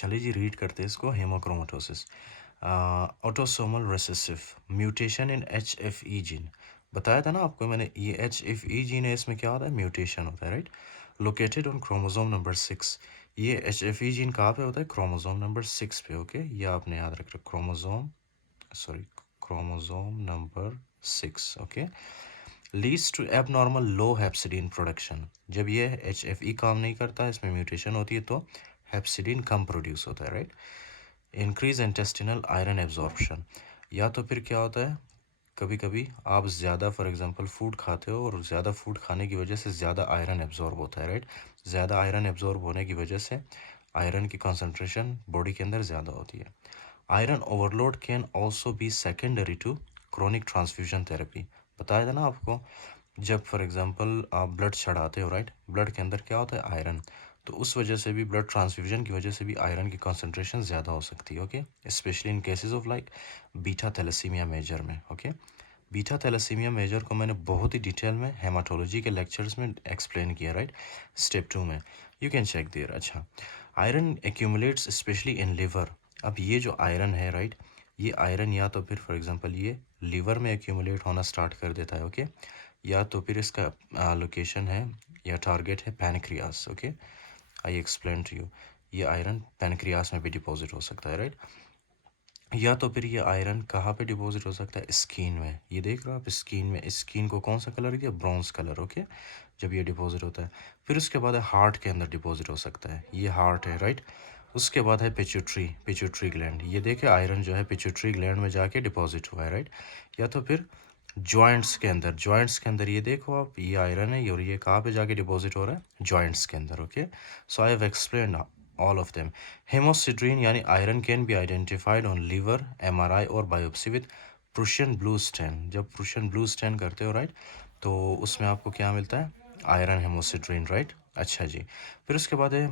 चलिए जी रीड करते हैं इसको। Haemochromatosis, autosomal recessive mutation in H F E gene. बताया था ना आपको मैंने, ये एच एफ ई जीन है, इसमें क्या होता है, म्यूटेशन होता है, right. Located on chromosome number 6। ये एच एफ ई जीन कहाँ पे होता है, क्रोमोसोम नंबर 6 पे। ओके, ये आपने याद रख रहा, chromosome number 6। Okay, leads to abnormal low hepcidin production. जब ये एच एफ ई काम नहीं करता, इसमें म्यूटेशन होती है, तो हेप्सिडीन कम प्रोड्यूस होता है, right. Increase intestinal iron absorption, या तो फिर क्या होता है, कभी कभी आप ज़्यादा फॉर एग्जांपल फूड खाते हो और ज़्यादा फूड खाने की वजह से ज़्यादा आयरन एब्जॉर्ब होता है, राइट। ज़्यादा आयरन एब्जॉर्ब होने की वजह से आयरन की कंसंट्रेशन बॉडी के अंदर ज़्यादा होती है। Iron overload can also be secondary to chronic transfusion therapy. बताया था ना आपको, जब फॉर एग्जांपल आप ब्लड चढ़ाते हो, राइट, ब्लड के अंदर क्या होता है, आयरन। तो उस वजह से भी, ब्लड ट्रांसफ्यूजन की वजह से भी आयरन की कंसंट्रेशन ज़्यादा हो सकती है। Okay, especially in cases of like beta thalassemia major में। ओके, बीटा थैलेसीमिया मेजर को मैंने बहुत ही डिटेल में हेमाटोलॉजी के लेक्चर्स में एक्सप्लेन किया, राइट, स्टेप 2 में। You can check there. अच्छा, iron accumulates especially in liver. अब ये जो आयरन है, राइट, ये आयरन या तो फिर फॉर एग्जांपल ये लिवर में एक्यूमुलेट होना स्टार्ट कर देता है। ओके, या तो फिर इसका लोकेशन है या टारगेट है pancreas. Okay, I explain to you, ये आयरन पैनक्रियास में भी डिपॉजिट हो सकता है, राइट। या तो फिर ये आयरन कहाँ पे डिपॉजिट हो सकता है, स्किन में। ये देख रहे हो आप, स्किन में, स्किन को कौन सा कलर दिया, ब्रॉन्ज कलर। ओके, जब ये डिपॉजिट होता है, फिर उसके बाद है हार्ट के अंदर डिपॉजिट हो सकता है, ये हार्ट है, राइट। उसके बाद है पिट्यूटरी ग्लैंड। ये देखे आयरन जो है पिट्यूटरी ग्लैंड में जाके डिपॉजिट हुआ है, राइट। या तो फिर जॉइंट्स के अंदर ये देखो आप, ये आयरन है और ये कहाँ पे जाके डिपॉजिट हो रहा है, जॉइंट्स के अंदर। Okay, so I have explained all of them. Haemosiderin यानी iron can be identified on liver, MRI और biopsy with Prussian blue stain. जब प्रूशियन ब्लू स्टेन करते हो, राइट, तो उसमें आपको क्या मिलता है, आयरन हेमोसिड्रीन, राइट। अच्छा जी, फिर उसके बाद है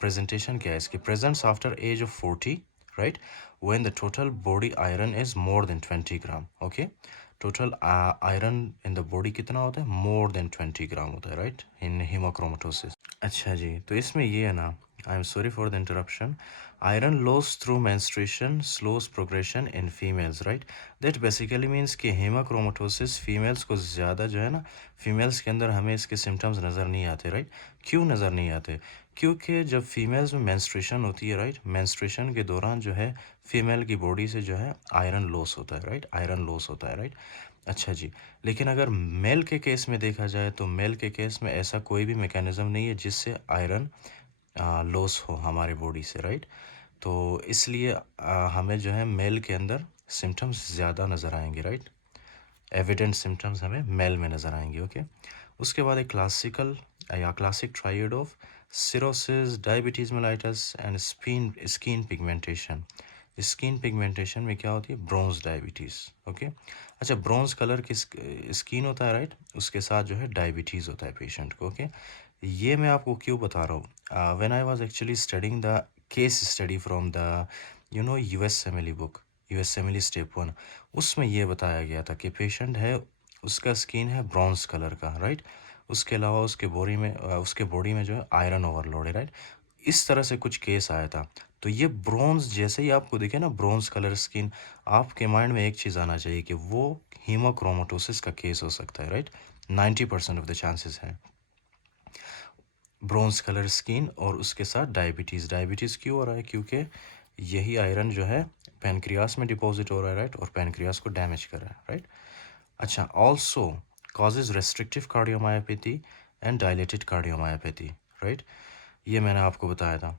प्रेजेंटेशन क्या है इसकी, presents after age of 40, right, when the total body iron is more than 20 gram. Okay, total iron in the body कितना होता है, मोर देन 20 ग्राम होता है, राइट, इन हीमोक्रोमेटोसिस। अच्छा जी, तो इसमें ये है ना, I am sorry for the interruption, iron loss through menstruation slows progression in females, right. That basically means कि हेमाक्रोमेटोसिस फीमेल्स को ज़्यादा जो है ना, फीमेल्स के अंदर हमें इसके सिम्टम्स नज़र नहीं आते, राइट। क्यों नज़र नहीं आते, क्योंकि जब फीमेल्स में मेंस्ट्रुएशन होती है, राइट, मेंस्ट्रुएशन के दौरान जो है फीमेल की बॉडी से जो है आयरन लॉस होता है, राइट, आयरन लॉस होता है, राइट। अच्छा जी, लेकिन अगर मेल के केस में देखा जाए तो मेल के केस में ऐसा कोई भी मैकेनिज्म नहीं है जिससे आयरन लॉस हो हमारे बॉडी से, राइट। तो इसलिए हमें जो है मेल के अंदर सिम्टम्स ज़्यादा नज़र आएंगे, राइट। एविडेंट सिम्टम्स हमें मेल में नज़र आएंगे। ओके, उसके बाद एक classic triad of cirrhosis, diabetes mellitus and skin pigmentation. Skin pigmentation में क्या होती है, ब्रोंज डायबिटीज़। ओके, अच्छा, ब्रोंज कलर की स्किन होता है, राइट, उसके साथ जो है डायबिटीज़ होता है पेशेंट को। ओके, ये मैं आपको क्यों बता रहा हूँ, when I was actually studying the case study from the USMLE book, USMLE step 1, उसमें ये बताया गया था कि पेशेंट है, उसका स्किन है ब्रॉन्ज कलर का, राइट। उसके अलावा उसके बॉडी में जो है आयरन ओवरलोड है, राइट। इस तरह से कुछ केस आया था। तो ये ब्रॉन्ज जैसे ही आपको दिखे ना, ब्रॉन्ज कलर स्किन, आपके माइंड में एक चीज़ आना चाहिए कि वो हीमोक्रोमेटोसिस का केस हो सकता है, राइट। 90% ऑफ द चांसेस हैं ब्रॉन्ज कलर स्किन, और उसके साथ डायबिटीज़ क्यों हो रहा है, क्योंकि यही आयरन जो है पैनक्रियास में डिपॉजिट हो रहा है, राइट, और पैनक्रियास को डैमेज कर रहा है, राइट। अच्छा, also causes restrictive cardiomyopathy and dilated cardiomyopathy, right, ये मैंने आपको बताया था।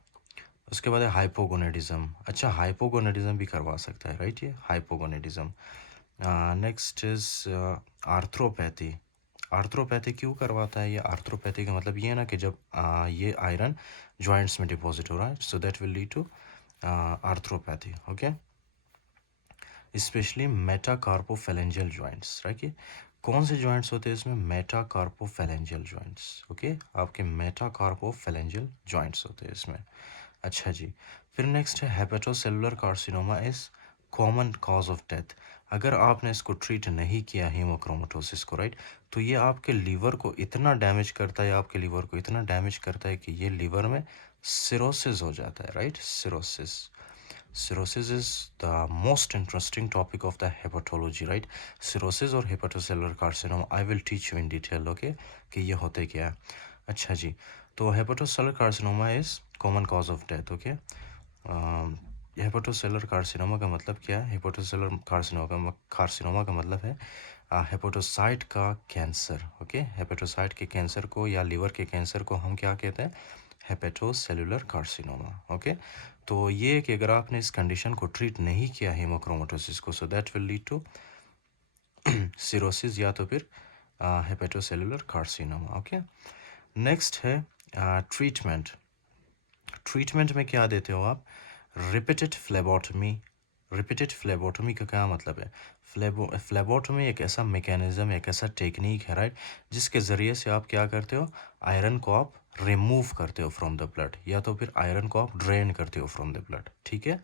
उसके बाद है हाइपोगोनेडिज्म। अच्छा, हाइपोगोनेडिज्म भी करवा सकता है, राइट, ये hypogonadism. Next is arthropathy. Arthropathy क्यों करवाता है ये, आर्थ्रोपैथी का मतलब ये है ना कि जब ये आयरन जॉइंट्स में डिपॉजिट हो रहा है, so that will lead to arthropathy. Okay, specially metacarpophalangeal joints, right. कौन से जॉइंट्स होते हैं इसमें, मेटाकार्पोफेलेंजियल जॉइंट्स। ओके, आपके मेटाकार्पोफेलेंजियल जॉइंट्स होते हैं इसमें। अच्छा जी, फिर नेक्स्ट है hepatocellular carcinoma is common cause of death. अगर आपने इसको ट्रीट नहीं किया हीमोक्रोमेटोसिस को, राइट, तो ये आपके लीवर को इतना डैमेज करता है, आपके लीवर को इतना डैमेज करता है कि ये लीवर में सिरोसिस हो जाता है, right? Cirrhosis, cirrhosis is the most interesting topic of the hepatology, right? Cirrhosis और hepatocellular carcinoma I will teach you in detail, okay? कि ये होते क्या है। अच्छा जी, तो hepatocellular carcinoma is common cause of death, okay? Hepatocellular carcinoma का मतलब क्या है? हेपेटोसेलर कार्सिनोमा का मतलब है हेपेटोसाइट का कैंसर, ओके? हेपेटोसाइट के कैंसर को या लीवर के कैंसर को हम क्या कहते हैं? Hepatocellular carcinoma, okay? तो ये कि अगर आपने इस कंडीशन को ट्रीट नहीं किया हेमोक्रोमेटोसिस को, so that will lead to cirrhosis या तो फिर हेपेटोसेलुलर कार्सिनोमा, ओके? नेक्स्ट है ट्रीटमेंट। ट्रीटमेंट में क्या देते हो आप? रिपीटेड फ्लेबोटमी। रिपीटेड फ्लेबोटमी का क्या मतलब है? फ्लेबोटमी एक ऐसा मैकेनिज्म, एक ऐसा टेक्निक है, राइट, जिसके ज़रिए से आप क्या करते हो? आयरन को आप रिमूव करते हो फ्रॉम द ब्लड, या तो फिर आयरन को आप ड्रेन करते हो फ्रॉम द ब्लड, ठीक है?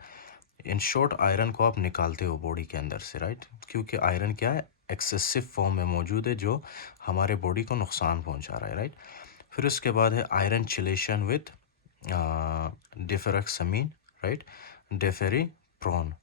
इन शॉर्ट आयरन को आप निकालते हो बॉडी के अंदर से, राइट? क्योंकि आयरन क्या है? एक्सेसिव फॉर्म में मौजूद है जो हमारे बॉडी को नुकसान पहुंचा रहा है, राइट? फिर उसके बाद है आयरन चिलेशन विथ डिफेरक्समीन, राइट, डेफेरिप्रोन।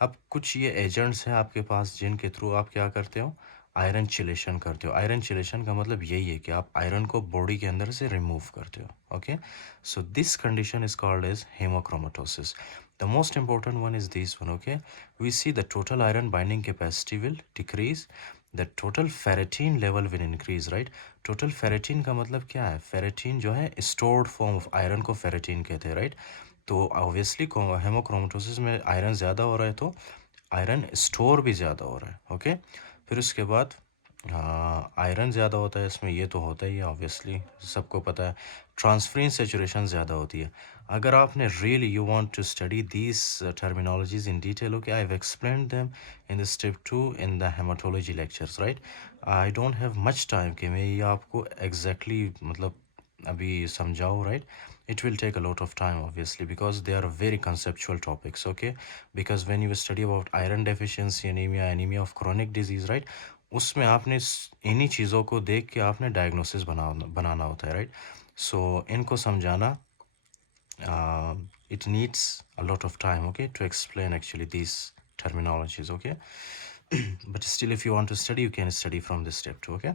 अब कुछ ये एजेंट्स हैं आपके पास जिनके थ्रू आप क्या करते हो? आयरन चिलेशन करते हो। आयरन चिलेशन का मतलब यही है कि आप आयरन को बॉडी के अंदर से रिमूव करते हो, okay? So this condition is called as haemochromatosis. The most important one is this one, okay? We see the total iron binding capacity will decrease, the total ferritin level will increase, right? Total ferritin का मतलब क्या है? Ferritin जो है stored form of iron को ferritin कहते हैं, right? तो ऑब्वियसली हेमोक्रोमेटोसिस में आयरन ज़्यादा हो रहा है तो आयरन स्टोर भी ज़्यादा हो रहा है, ओके? फिर उसके बाद आयरन ज़्यादा होता है इसमें, ये तो होता ही है ऑब्वियसली, सबको पता है। ट्रांसफरेंस सेचुरेशन ज़्यादा होती है। अगर आपने really you want to study these terminologies in detail, okay, I have explained them in the step 2 in the hematology lectures, right? I don't have much time कि मैं ये आपको एग्जैक्टली मतलब अभी समझाऊँ, right? It will take a lot of time obviously because they are very conceptual topics, okay? Because when you study about iron deficiency anemia, anemia of chronic disease, right, उसमें आपने इन्हीं चीज़ों को देख के आपने डायग्नोसिस बनाना होता है, राइट? सो इनको समझाना it needs a lot of time, okay, to explain actually these terminologies, okay? But still if you want to study you can study from this step too, okay?